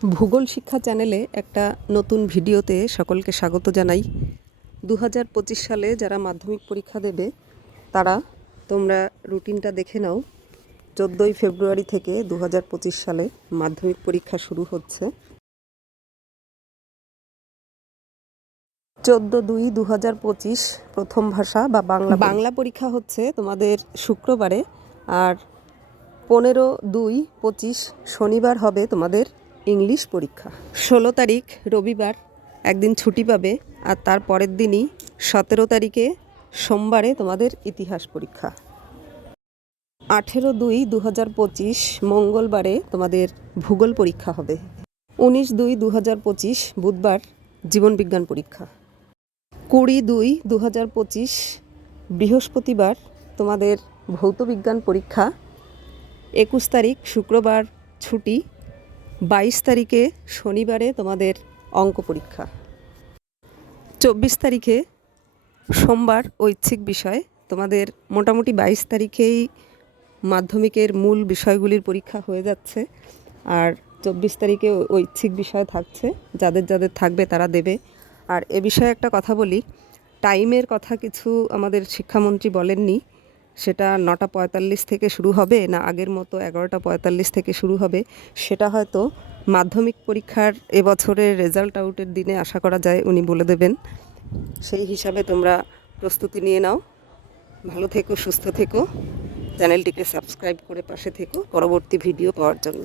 ভূগোল শিক্ষা চ্যানেলে একটা নতুন ভিডিওতে সকলকে স্বাগত জানাই। দু হাজার পঁচিশ সালে যারা মাধ্যমিক পরীক্ষা দেবে, তারা তোমরা রুটিনটা দেখে নাও। চোদ্দোই ফেব্রুয়ারি থেকে দু হাজার পঁচিশ সালে মাধ্যমিক পরীক্ষা শুরু হচ্ছে। চোদ্দ দুই দু পঁচিশ প্রথম ভাষা বা বাংলা বাংলা পরীক্ষা হচ্ছে তোমাদের শুক্রবারে, আর পনেরো দুই পঁচিশ শনিবার হবে তোমাদের ইংলিশ পরীক্ষা। ষোলো তারিখ রবিবার, একদিন ছুটি পাবে আর তার পরের দিনই সতেরো তারিখে সোমবারে তোমাদের ইতিহাস পরীক্ষা। আঠেরো দুই দু হাজার পঁচিশ মঙ্গলবারে তোমাদের ভূগোল পরীক্ষা হবে। উনিশ দুই দু হাজার পঁচিশ বুধবার জীবনবিজ্ঞান পরীক্ষা। কুড়ি দুই দু হাজার পঁচিশ বৃহস্পতিবার তোমাদের ভৌতবিজ্ঞান পরীক্ষা। একুশ তারিখ শুক্রবার ছুটি বাইশ তারিখে শনিবারে তোমাদের অঙ্ক পরীক্ষা। চব্বিশ তারিখে সোমবার ঐচ্ছিক বিষয়। তোমাদের মোটামুটি বাইশ তারিখেই মাধ্যমিকের মূল বিষয়গুলির পরীক্ষা হয়ে যাচ্ছে আর চব্বিশ তারিখে ঐচ্ছিক বিষয় থাকছে। যাদের যাদের থাকবে তারা দেবে। আর এ বিষয়ে একটা কথা বলি। টাইমের কথা কিছু আমাদের শিক্ষামন্ত্রী বলেননি। সেটা নটা পঁয়তাল্লিশ থেকে শুরু হবে না আগের মতো এগারোটা পঁয়তাল্লিশ থেকে শুরু হবে, সেটা হয়তো মাধ্যমিক পরীক্ষার এবছরের রেজাল্ট আউটের দিনে আশা করা যায়, উনি বলে দেবেন। সেই হিসাবে তোমরা প্রস্তুতি নিয়ে নাও। ভালো থেকো, সুস্থ থেকো। চ্যানেলটিকে সাবস্ক্রাইব করে পাশে থেকো। পরবর্তী ভিডিও পাওয়ার জন্য।